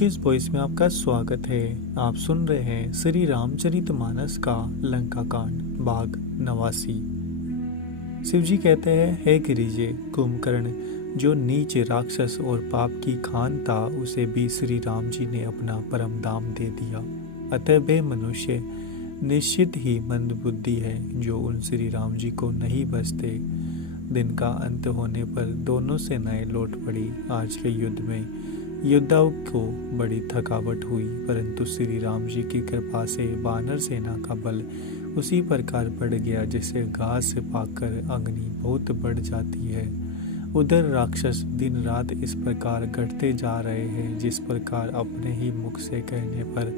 Cookies voice में आपका स्वागत है। आप सुन रहे हैं श्री रामचरितमानस का लंका कांड भाग 89। शिव जी कहते हैं, हे गिरिजे, कुंभकर्ण जो नीच राक्षस और पाप की खान था, उसे भी श्री राम जी ने अपना परम धाम दे दिया। अतः वे मनुष्य निश्चित ही मंद बुद्धि है जो उन श्री राम जी को नहीं बचते। दिन का अंत होने पर दोनों सेनाएं लौट पड़ी। आज के युद्ध में योद्धाओं को बड़ी थकावट हुई, परंतु श्री राम जी की कृपा से वानर सेना का बल उसी प्रकार बढ़ गया जैसे घास पाकर अग्नि बहुत बढ़ जाती है। उधर राक्षस दिन रात इस प्रकार घटते जा रहे हैं जिस प्रकार अपने ही मुख से कहने पर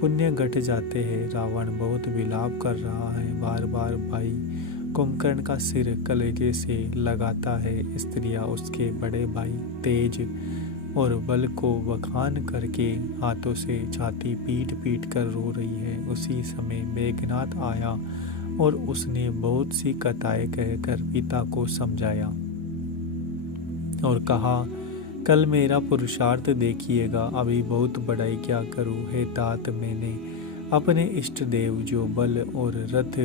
पुण्य घट जाते हैं। रावण बहुत विलाप कर रहा है, बार बार भाई कुंभकर्ण का सिर कलेजे से लगाता है। स्त्रियां उसके बड़े भाई तेज और बल को बखान करके हाथों से छाती पीट पीट कर रो रही है। उसी समय मेघनाद आया और उसने बहुत सी कथाएं कहकर पिता को समझाया और कहा, कल मेरा पुरुषार्थ देखिएगा, अभी बहुत बड़ाई क्या करूं। हे तात, मैंने अपने इष्ट देव जो बल और रथ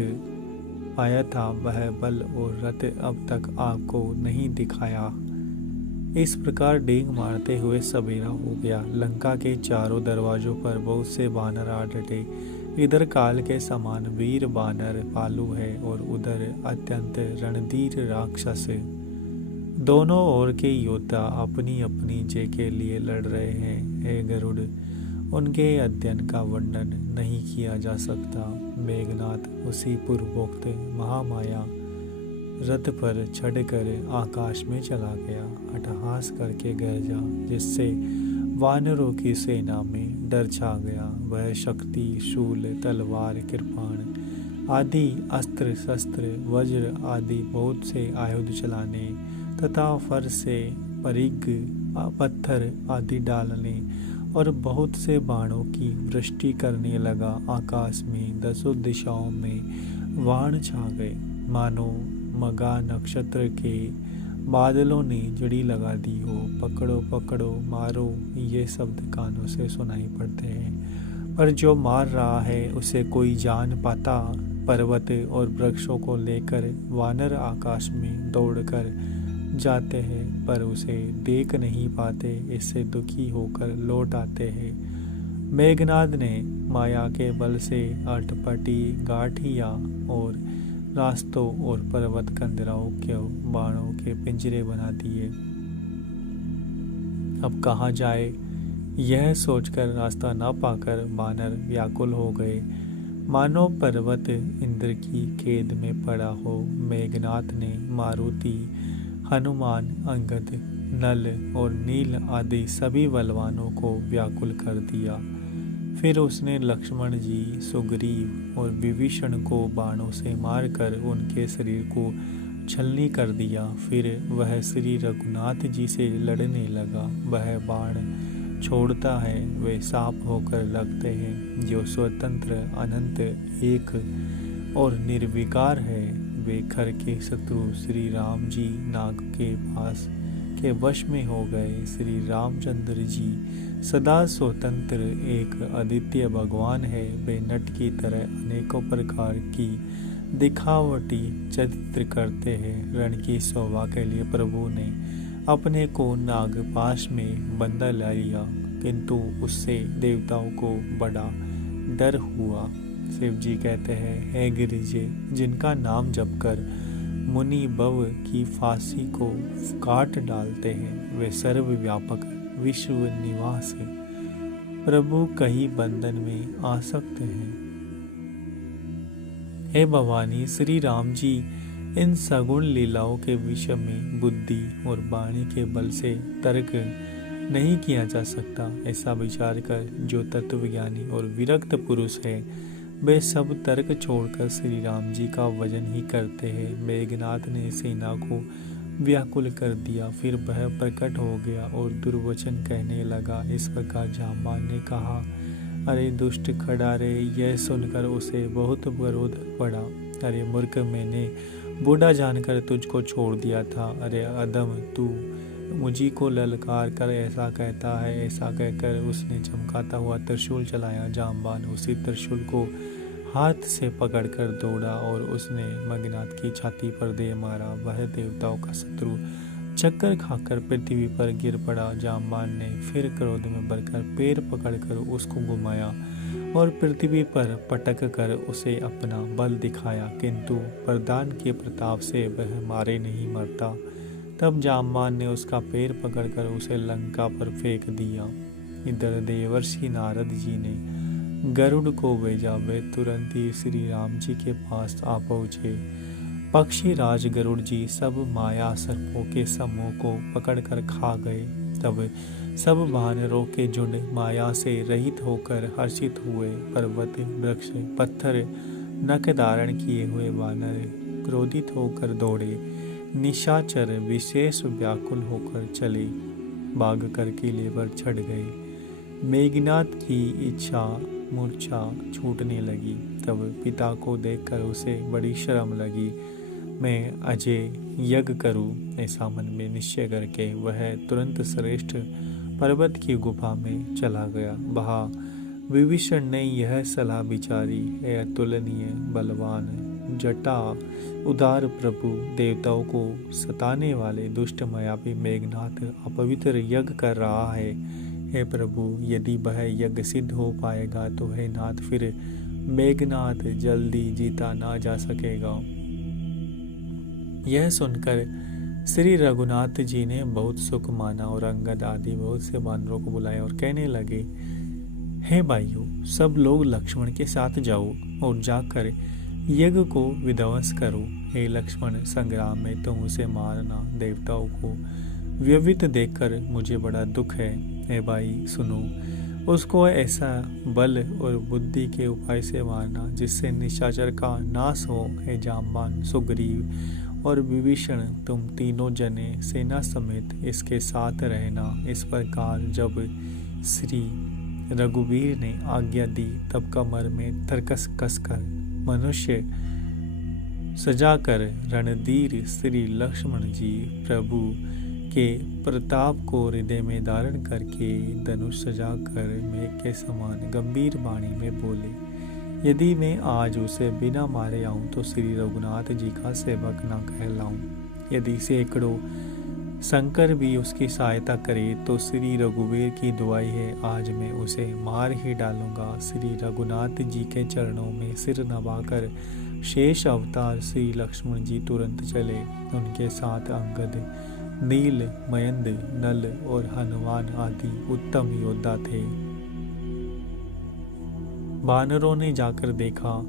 पाया था, वह बल और रथ अब तक आपको नहीं दिखाया। इस प्रकार डेंग मारते हुए सवेरा हो गया। लंका के चारों दरवाजों पर बहुत से वानर आ डटे। इधर काल के समान वीर वानर पालू है और उधर अत्यंत रणधीर राक्षस। दोनों ओर के योद्धा अपनी अपनी जय के लिए लड़ रहे हैं। हे गरुड़, उनके अध्ययन का वर्णन नहीं किया जा सकता। मेघनाद उसी पूर्वोक्त महामाया रथ पर चढ़कर आकाश में चला गया, अट्टहास करके गरजा, जिससे वानरों की सेना में डर छा गया। वह शक्ति, शूल, तलवार, कृपाण आदि अस्त्र शस्त्र, वज्र आदि बहुत से आयुध चलाने तथा फर से परिघ, पत्थर आदि डालने और बहुत से बाणों की वृष्टि करने लगा। आकाश में दसों दिशाओं में बाण छा गए, मानो मगा नक्षत्र के बादलों ने जड़ी लगा दी हो। पकड़ो पकड़ो मारो, ये शब्द कानों से सुनाई पड़ते हैं, पर जो मार रहा है उसे कोई जान पाता। पर्वत और वृक्षों को लेकर वानर आकाश में दौड़कर जाते हैं, पर उसे देख नहीं पाते। इससे दुखी होकर लौट आते हैं। मेघनाद ने माया के बल से अटपटी गाठिया और रास्तों और पर्वत कंदराओं के बाणों के पिंजरे बना दिए। अब कहाँ जाए, यह सोचकर रास्ता न पाकर वानर व्याकुल हो गए, मानो पर्वत इंद्र की खेद में पड़ा हो। मेघनाद ने मारुति, हनुमान, अंगद, नल और नील आदि सभी बलवानों को व्याकुल कर दिया। फिर उसने लक्ष्मण जी, सुग्रीव और विभीषण को बाणों से मारकर उनके शरीर को छलनी कर दिया। फिर वह श्री रघुनाथ जी से लड़ने लगा। वह बाण छोड़ता है, वे सांप होकर लगते हैं। जो स्वतंत्र, अनंत, एक और निर्विकार है, वे खर के शत्रु श्री राम जी नाग के पास के वश में हो गए। श्री रामचंद्र जी सदा स्वतंत्र एक अद्वितीय भगवान है। वे नट की तरह अनेकों प्रकार की दिखावटी चरित्र करते हैं। रण की शोभा के लिए प्रभु ने अपने को नागपाश में बंधा लिया, किंतु उससे देवताओं को बड़ा डर हुआ। शिव जी कहते हैं, हे गिरिजे, जिनका नाम जपकर मुनि भव की फांसी को काट डालते हैं, वे सर्वव्यापक विश्व निवास प्रभु कहीं बंधन में आसक्त हैं। हे भवानी, श्री राम जी इन सगुण लीलाओं के विषय में बुद्धि और वाणी के बल से तर्क नहीं किया जा सकता। ऐसा विचार कर जो तत्वज्ञानी और विरक्त पुरुष है, वे सब तर्क छोड़कर श्री राम जी का भजन ही करते हैं। मेघनाद ने सेना को व्याकुल कर दिया। फिर वह प्रकट हो गया और दुर्वचन कहने लगा। इस प्रकार जाम्बान ने कहा, अरे दुष्ट खड़ा रे। यह सुनकर उसे बहुत क्रोध पड़ा। अरे मूर्ख, मैंने बूढ़ा जानकर तुझको छोड़ दिया था। अरे अधम, तू मुझी को ललकार कर ऐसा कहता है। ऐसा कहकर उसने चमकाता हुआ त्रिशूल चलाया। जामवान उसी त्रिशूल को हाथ से पकड़कर दौड़ा और उसने मेघनाद की छाती पर दे मारा। वह देवताओं का शत्रु चक्कर खाकर पृथ्वी पर गिर पड़ा। जामवान ने फिर क्रोध में भरकर पैर पकड़कर उसको घुमाया और पृथ्वी पर पटक कर उसे अपना बल दिखाया, किंतु वरदान के प्रताप से वह मारे नहीं मरता। तब जामवान ने उसका पैर पकड़कर उसे लंका पर फेंक दिया। इधर देवर्षि नारद जी ने गरुड़ को भेजा। वे तुरंत ही श्री राम जी के पास आ पहुँचे। पक्षी राज गरुड़ जी सब माया सर्पों के समूह को पकड़कर खा गए। तब सब वानरों के झुंड माया से रहित होकर हर्षित हुए। पर्वत, वृक्ष, पत्थर, नख धारण किए हुए वानर क्रोधित होकर दौड़े। निशाचर विशेष व्याकुल होकर चले, भाग कर किले पर चढ़ गए। मेघनाद की इच्छा मूर्छा छूटने लगी। तब पिता को देखकर उसे बड़ी शर्म लगी। मैं अजय यज्ञ करूं, ऐसा मन में निश्चय करके वह तुरंत श्रेष्ठ पर्वत की गुफा में चला गया। वहाँ विभीषण ने यह सलाह विचारी, हे अतुलनीय बलवान जटा उदार प्रभु, देवताओं को सताने वाले दुष्ट मायावी मेघनाद अपवित्र यज्ञ कर रहा है। हे प्रभु, यदि वह यज्ञ सिद्ध हो पाएगा तो हे नाथ, फिर मेघनाद जल्दी जीता ना जा सकेगा। यह सुनकर श्री रघुनाथ जी ने बहुत सुख माना और अंगद आदि बहुत से वानरों को बुलाया और कहने लगे, हे भाइयों, सब लोग लक्ष्मण के साथ जाओ और जाकर यज्ञ को विध्वंस करो। हे लक्ष्मण, संग्राम में तुम उसे मारना। देवताओं को व्यवित देखकर मुझे बड़ा दुख है। हे भाई सुनो, उसको ऐसा बल और बुद्धि के उपाय से मारना जिससे निशाचर का नाश हो। हे जामवान, सुग्रीव और विभीषण, तुम तीनों जने सेना समेत इसके साथ रहना। इस प्रकार जब श्री रघुवीर ने आज्ञा दी तब कमर में तरकस कसकर मनुष्य सजाकर रणधीर श्री लक्ष्मण जी प्रभु के प्रताप को हृदय में धारण करके धनुष सजाकर मेघ के समान गंभीर वाणी में बोले, यदि मैं आज उसे बिना मारे आऊं तो श्री रघुनाथ जी का सेवक न कहलाऊं। यदि सैकड़ों शंकर भी उसकी सहायता करे तो श्री रघुवीर की दुआई है, आज मैं उसे मार ही डालूंगा। श्री रघुनाथ जी के चरणों में सिर नवाकर शेष अवतार श्री लक्ष्मण जी तुरंत चले। उनके साथ अंगद, नील, मयंद, नल और हनुमान आदि उत्तम योद्धा थे। वानरों ने जाकर देखा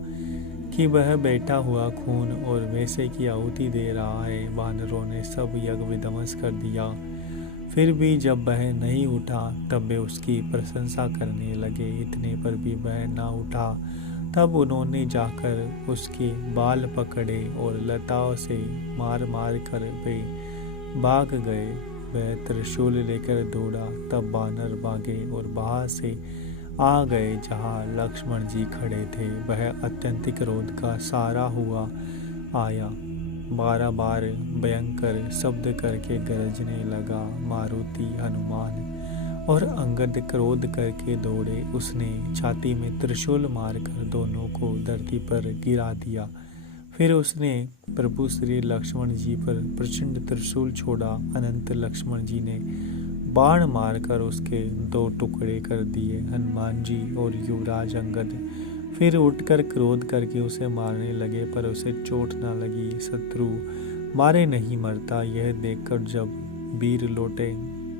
कि वह बैठा हुआ खून और वैसे की आहुति दे रहा है। वानरों ने सब यज्ञ विध्वंस कर दिया। फिर भी जब वह नहीं उठा तब वे उसकी प्रशंसा करने लगे। इतने पर भी वह ना उठा। तब उन्होंने जाकर उसके बाल पकड़े और लताओं से मार मार कर वे भाग गए। वह त्रिशूल लेकर दौड़ा, तब वानर भागे और वहां से आ गए जहाँ लक्ष्मण जी खड़े थे। वह अत्यंत क्रोध का सारा हुआ आया, 12 बार भयंकर शब्द करके गरजने लगा। मारुति, हनुमान और अंगद क्रोध करके दौड़े। उसने छाती में त्रिशूल मारकर दोनों को धरती पर गिरा दिया। फिर उसने प्रभु श्री लक्ष्मण जी पर प्रचंड त्रिशूल छोड़ा। अनंत लक्ष्मण जी ने बाण मारकर उसके 2 टुकड़े कर दिए। हनुमान जी और युवराज अंगद फिर उठकर क्रोध करके उसे मारने लगे, पर उसे चोट न लगी। शत्रु मारे नहीं मरता, यह देखकर जब वीर लौटे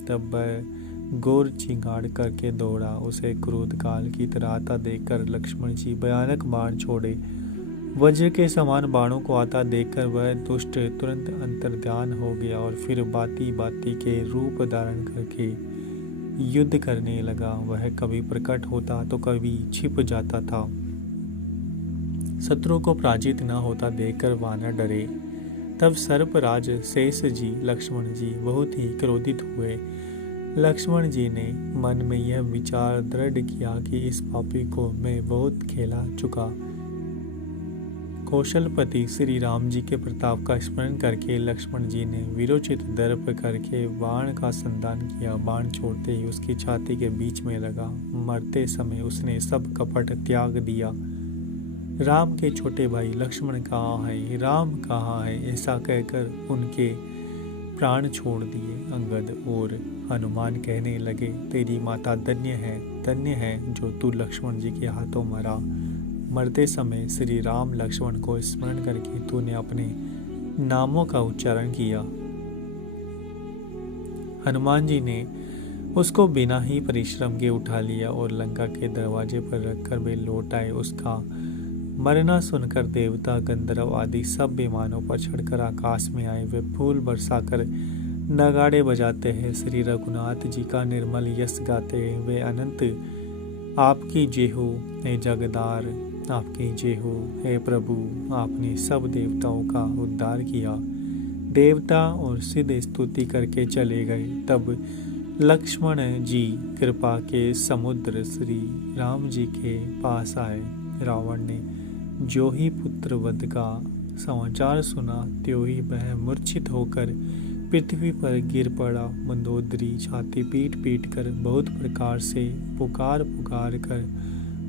तब वह गौर चिंगाड़ करके दौड़ा। उसे क्रोध काल की तरह आता देखकर लक्ष्मण जी भयानक बाण छोड़े। वज्र के समान बाणों को आता देखकर वह दुष्ट तुरंत अंतर्ध्यान हो गया और फिर बाती बाती के रूप धारण करके युद्ध करने लगा। वह कभी प्रकट होता तो कभी छिप जाता था। शत्रु को पराजित न होता देखकर वानर डरे। तब सर्पराज शेष जी लक्ष्मण जी बहुत ही क्रोधित हुए। लक्ष्मण जी ने मन में यह विचार दृढ़ किया कि इस पापी को मैं बहुत खेला चुका, कौशलपति श्री राम जी के प्रताप का स्मरण करके लक्ष्मण जी ने वीरोचित दर्प करके बाण का संधान किया। बाण छोड़ते ही उसकी छाती के बीच में लगा। मरते समय उसने सब कपट त्याग दिया। राम के छोटे भाई लक्ष्मण कहाँ है, राम कहाँ है, ऐसा कहकर उनके प्राण छोड़ दिए। अंगद और हनुमान कहने लगे, तेरी माता धन्य है जो तू लक्ष्मण जी के हाथों मरा। मरते समय श्री राम लक्ष्मण को स्मरण करके तूने अपने नामों का उच्चारण किया। हनुमान जी ने उसको बिना ही परिश्रम के उठा लिया और लंका के दरवाजे पर रखकर वे लौट आए। उसका मरना सुनकर देवता, गंधर्व आदि सब विमानों पर चढ़कर आकाश में आए। वे फूल बरसाकर नगाड़े बजाते हैं, श्री रघुनाथ जी का निर्मल यश गाते हैं। वे अनंत आपकी जय हो हे जगदार, आपकी जय हो हे प्रभु, आपने सब देवताओं का उद्धार किया। देवता और सिद्ध स्तुति करके चले गए। तब लक्ष्मण जी कृपा के समुद्र श्री राम जी के पास आए। रावण ने जो ही पुत्र वध का समाचार सुना त्यों ही वह मूर्छित होकर पृथ्वी पर गिर पड़ा। मंदोदरी छाती पीट पीट कर बहुत प्रकार से पुकार कर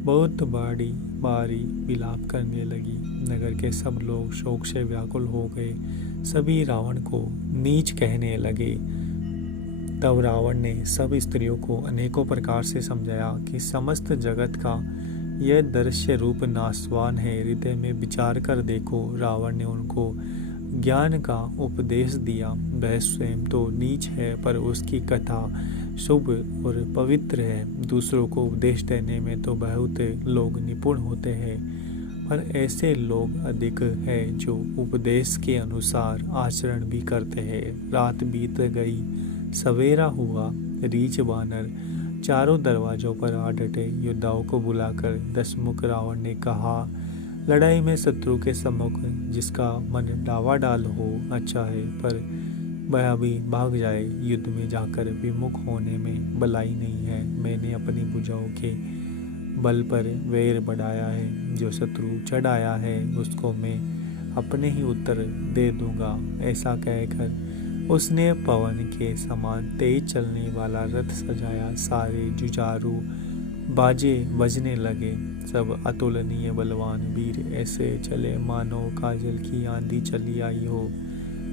बहुत बारी विलाप करने लगी। नगर के सब लोग शोक से व्याकुल हो गए। सभी रावण को नीच कहने लगे। तब रावण ने सब स्त्रियों को अनेकों प्रकार से समझाया कि समस्त जगत का यह दृश्य रूप नाशवान है, हृदय में विचार कर देखो। रावण ने उनको ज्ञान का उपदेश दिया। वह स्वयं तो नीच है पर उसकी कथा शुभ और पवित्र है। दूसरों को उपदेश देने में तो बहुत लोग निपुण होते हैं, पर ऐसे लोग अधिक हैं जो उपदेश के अनुसार आचरण भी करते हैं। रात बीत गई, सवेरा हुआ। रीछ बानर चारों दरवाजों पर आ डटे। योद्धाओं को बुलाकर दशमुख रावण ने कहा, लड़ाई में शत्रु के सम्मुख जिसका मन डावाडाल हो अच्छा है, पर वह अभी भाग जाए। युद्ध में जाकर विमुख होने में भलाई नहीं है। मैंने अपनी भुजाओं के बल पर वैर बढ़ाया है। जो शत्रु चढ़ आया है उसको मैं अपने ही उत्तर दे दूंगा। ऐसा कहकर उसने पवन के समान तेज चलने वाला रथ सजाया। सारे जुझारू बाजे बजने लगे। सब अतुलनीय बलवान वीर ऐसे चले मानो काजल की आंधी चली आई हो।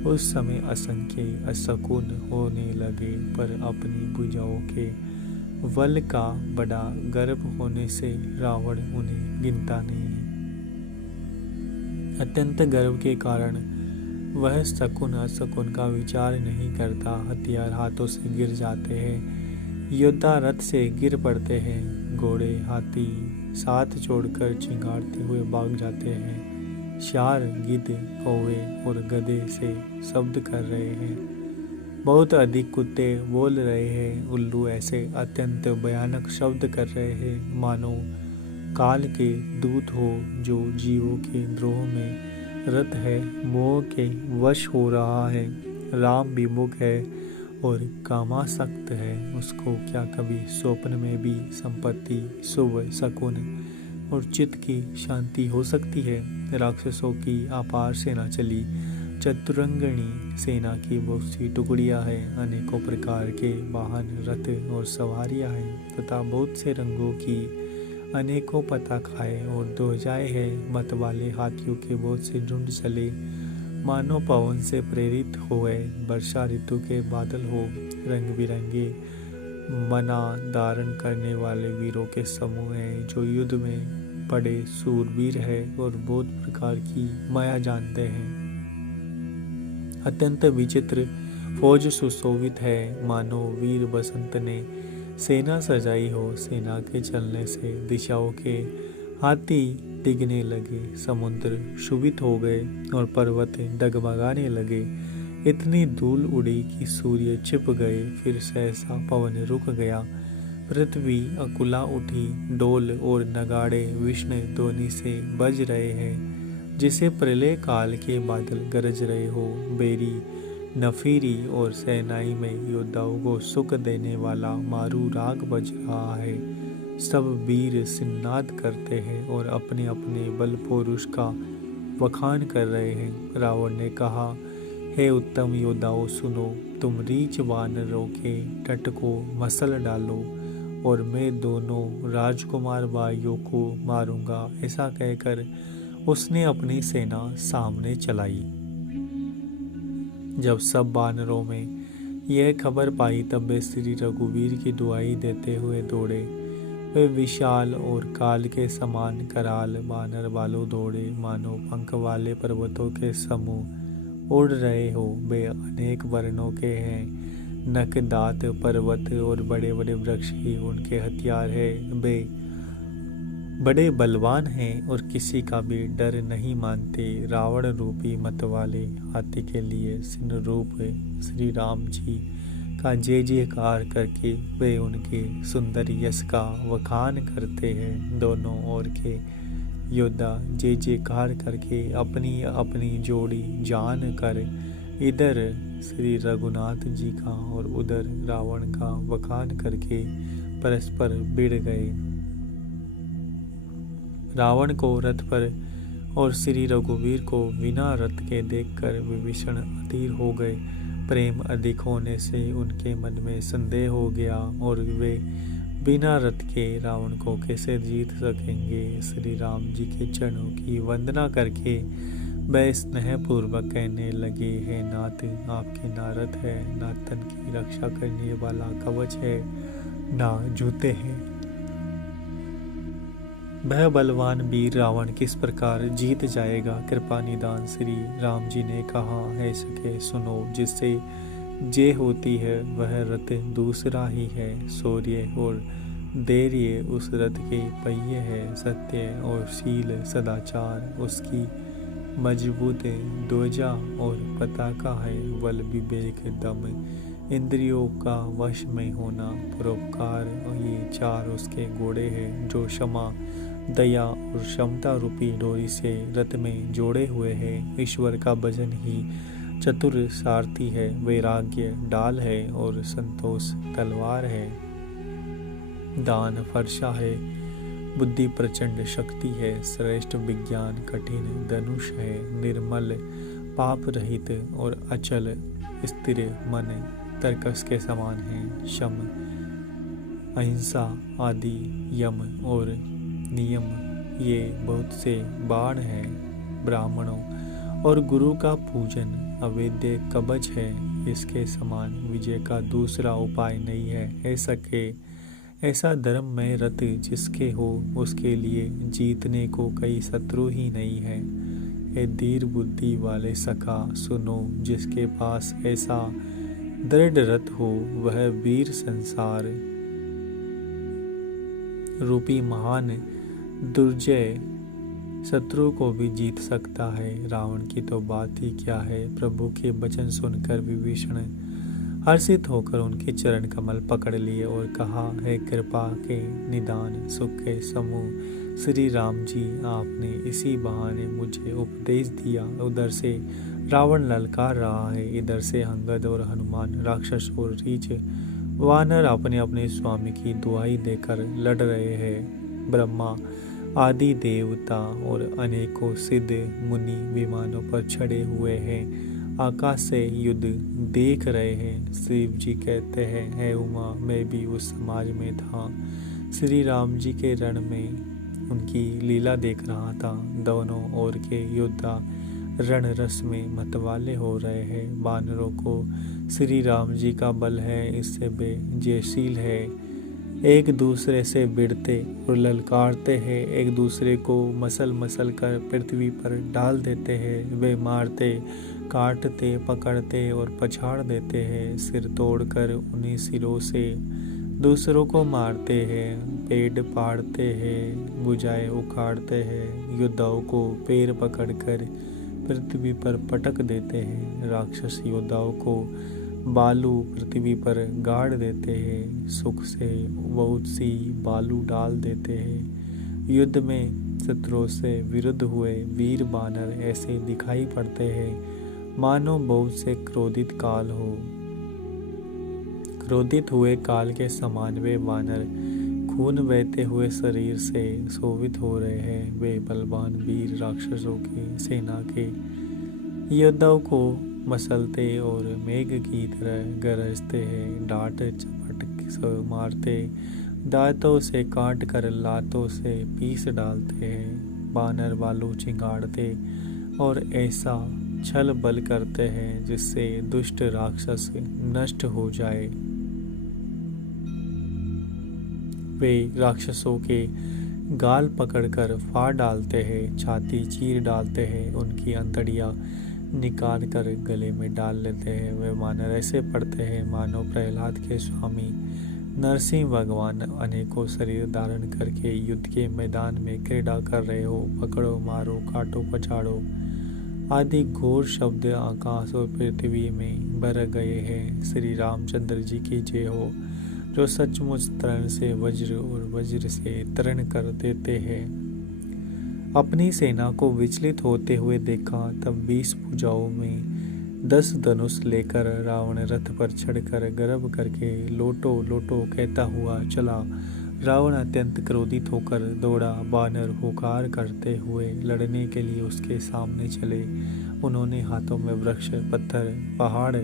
उस समय असंख्य अशकुन होने लगे, पर अपनी भुजाओं के बल का बड़ा गर्व होने से रावण उन्हें गिनता नहीं। अत्यंत गर्व के कारण वह शकुन अशकुन का विचार नहीं करता। हथियार हाथों से गिर जाते हैं, योद्धा रथ से गिर पड़ते हैं, घोड़े हाथी साथ छोड़कर चिंगारते हुए भाग जाते हैं। शार गिद्ध कौवे और गधे से शब्द कर रहे हैं। बहुत अधिक कुत्ते बोल रहे हैं। उल्लू ऐसे अत्यंत भयानक शब्द कर रहे हैं मानो काल के दूत हो जो जीवों के द्रोह में रत है, मोह के वश हो रहा है। राम विमुख है और कामासक्त है। उसको क्या कभी स्वप्न में भी संपत्ति, शुभ शकुन और चित्त की शांति हो सकती है? राक्षसों की अपार सेना चली। चतुरंगणी सेना की बहुत सी टुकड़ियां हैं। अनेकों प्रकार के वाहन, रथ और सवारियां हैं तथा बहुत से रंगों की अनेकों पता खाए और ध्वजाएं हैं। मत वाले हाथियों के बहुत से झुंड चले मानो पवन से प्रेरित हुए वर्षा ऋतु के बादल हो। रंग बिरंगे मना धारण करने वाले वीरों के समूह हैं जो युद्ध में बड़े सूरवीर है और बहुत प्रकार की माया जानते हैं। अत्यंत विचित्र फौज सुशोभित है मानो वीर बसंत ने सेना सजाई हो। सेना के चलने से दिशाओं के हाथी डिगने लगे, समुद्र शुभित हो गए और पर्वत डगमगाने लगे। इतनी धूल उड़ी कि सूर्य छिप गए। फिर सहसा पवन रुक गया। पृथ्वी अकुला उठी। डोल और नगाड़े विष्णु ध्वनि से बज रहे हैं जिसे प्रलय काल के बादल गरज रहे हो। बेरी नफीरी और सेनाई में योद्धाओं को सुख देने वाला मारू राग बज रहा है। सब वीर सिन्नाद करते हैं और अपने अपने बल पौरुष का वखान कर रहे हैं। रावण ने कहा, हे उत्तम योद्धाओं सुनो, तुम रीछ वानरों के तट को मसल डालो और मैं दोनों राजकुमार भाइयों को मारूंगा। ऐसा कहकर उसने अपनी सेना सामने चलाई। जब सब वानरों में यह खबर पाई तब वे श्री रघुवीर की दुहाई देते हुए दौड़े। वे विशाल और काल के समान कराल वानर वालों दौड़े, मानो पंख वाले पर्वतों के समूह उड़ रहे हो। वे अनेक वर्णों के हैं, नख दांत पर्वत और बड़े बड़े वृक्ष ही उनके हथियार है। वे बड़े बलवान हैं और किसी का भी डर नहीं मानते। रावण रूपी मत वाले हाथी के लिए सिंह रूप श्री राम जी का जय जयकार करके वे उनके सुंदर यश का वखान करते हैं। दोनों ओर के योद्धा जय जयकार करके अपनी अपनी जोड़ी जान कर इधर श्री रघुनाथ जी का और उधर रावण का वखान करके परस्पर भिड़ गए। रावण को रथ पर और श्री रघुवीर को बिना रथ के देखकर विभीषण अधीर हो गए। प्रेम अधिक होने से उनके मन में संदेह हो गया और वे बिना रथ के रावण को कैसे जीत सकेंगे। श्री राम जी के चरणों की वंदना करके वे स्नेहपूर्वक कहने लगे, हे नाथ, आपके ना रथ है, ना तन की रक्षा करने वाला कवच है, ना जूते हैं। वह बलवान वीर रावण किस प्रकार जीत जाएगा? कृपा निदान। श्री राम जी ने कहा, है सके सुनो, जिससे जे होती है वह रथ दूसरा ही है। शौर्य और धैर्य उस रथ के पहिए है, सत्य और शील सदाचार उसकी मजबूत ध्वजा और पताका है। बल विवेक दम इंद्रियों का वश में होना, परोपकार, ये चार उसके घोड़े हैं जो क्षमा दया और क्षमता रूपी डोरी से रथ में जोड़े हुए हैं। ईश्वर का भजन ही चतुर सारथी है, वैराग्य डाल है और संतोष तलवार है। दान फरसा है, बुद्धि प्रचंड शक्ति है। श्रेष्ठ विज्ञान कठिन धनुष है। निर्मल पाप रहित और अचल स्थिर मन तरकस के समान है। शम अहिंसा आदि यम और नियम ये बहुत से बाण हैं। ब्राह्मणों और गुरु का पूजन अवैध कवच है। इसके समान विजय का दूसरा उपाय नहीं है। ऐसा धर्म में रत जिसके हो उसके लिए जीतने को कई शत्रु ही नहीं है। ए धीर बुद्धि वाले सखा सुनो, जिसके पास ऐसा दृढ़ रथ हो वह वीर संसार रूपी महान दुर्जय शत्रु को भी जीत सकता है। रावण की तो बात ही क्या है। प्रभु के वचन सुनकर विभीषण हर्षित होकर उनके चरण कमल पकड़ लिए और कहा, है कृपा के निदान सुख के समूह श्री राम जी, आपने इसी बहाने मुझे उपदेश दिया। उधर से रावण ललकार रहा है, इधर से अंगद और हनुमान, राक्षस और रीछ वानर अपने अपने स्वामी की दुहाई देकर लड़ रहे हैं। ब्रह्मा आदि देवता और अनेकों सिद्ध मुनि विमानों पर चढ़े हुए हैं, आकाश से युद्ध देख रहे हैं। शिव जी कहते हैं, हे उमा, मैं भी उस समाज में था। श्री राम जी के रण में उनकी लीला देख रहा था। दोनों ओर के योद्धा रण रस में मतवाले हो रहे हैं। वानरों को श्री राम जी का बल है, इससे वे जयशील है। एक दूसरे से भिड़ते और ललकारते हैं, एक दूसरे को मसल मसल कर पृथ्वी पर डाल देते हैं। वे मारते, काटते, पकड़ते और पछाड़ देते हैं। सिर तोड़कर उन्हीं सिरों से दूसरों को मारते हैं। पेड़ फाड़ते हैं, भुजाएं उखाड़ते हैं। योद्धाओं को पैर पकड़कर पृथ्वी पर पटक देते हैं। राक्षस योद्धाओं को बालू पृथ्वी पर गाड़ देते हैं। सुख से बहुत सी बालू डाल देते हैं। युद्ध में शत्रुओं से विरुद्ध हुए वीर बानर ऐसे दिखाई पड़ते हैं मानो बहुत से क्रोधित काल हो। क्रोधित हुए काल के समान वे वानर खून बहते हुए शरीर से शोभित हो रहे हैं वे बलवान वीर राक्षसों की सेना के योद्धाओं को मसलते और मेघ की तरह गरजते हैं, डांट चपट से मारते, दांतों से काट कर लातों से पीस डालते हैं, बानर बालू चिंगाड़ते और ऐसा छल बल करते हैं जिससे दुष्ट राक्षस नष्ट हो जाए। वे राक्षसों के गाल पकड़कर फाड़ डालते हैं, छाती चीर डालते हैं, उनकी अंतड़ियाँ निकाल कर गले में डाल लेते हैं। वे वानर ऐसे पड़ते हैं मानो प्रहलाद के स्वामी नरसिंह भगवान अनेकों शरीर धारण करके युद्ध के मैदान में क्रीड़ा कर रहे हो। पकड़ो मारो काटो पछाड़ो आदि घोर शब्द आकाश और पृथ्वी में भर गए हैं। श्री रामचंद्र जी की जय हो, जो सचमुच तरण से वज्र और वज्र से तरण कर देते हैं। अपनी सेना को विचलित होते हुए देखा तब 20 भुजाओं में 10 धनुष लेकर रावण रथ पर चढ़कर गर्व करके लोटो लोटो कहता हुआ चला। रावण अत्यंत क्रोधित होकर दौड़ा, बानर हुकार करते हुए लड़ने के लिए उसके सामने चले। उन्होंने हाथों में वृक्ष पत्थर पहाड़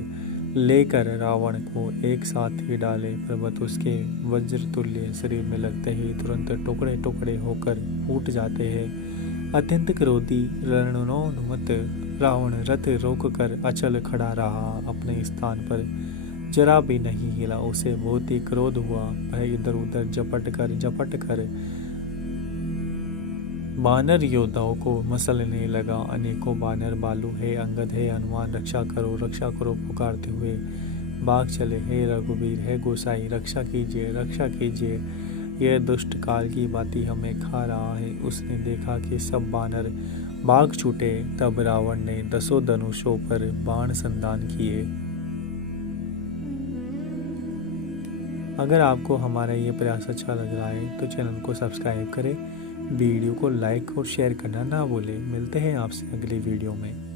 लेकर रावण को एक साथ ही डाले। पर्वत उसके वज्र तुल्य शरीर में लगते ही तुरंत टुकड़े टुकड़े होकर फूट जाते हैं। अत्यंत क्रोधी रणोन्मत्त रावण रथ रोक कर अचल खड़ा रहा, अपने स्थान पर जरा भी नहीं हिला। उसे बहुत ही क्रोध हुआ। वह इधर उधर झपट कर बानर योद्धाओं को मसलने लगा। अनेकों बानर बालू है अंगद है हनुमान रक्षा करो पुकारते हुए भाग चले। हे रघुवीर हे गोसाई रक्षा कीजिए, यह दुष्ट काल की बाती हमें खा रहा है। उसने देखा कि सब बानर भाग छूटे, तब रावण ने 10 धनुषों पर बाण संधान किए। अगर आपको हमारा ये प्रयास अच्छा लग रहा है तो चैनल को सब्सक्राइब करें, वीडियो को लाइक और शेयर करना ना भूलें। मिलते हैं आपसे अगली वीडियो में।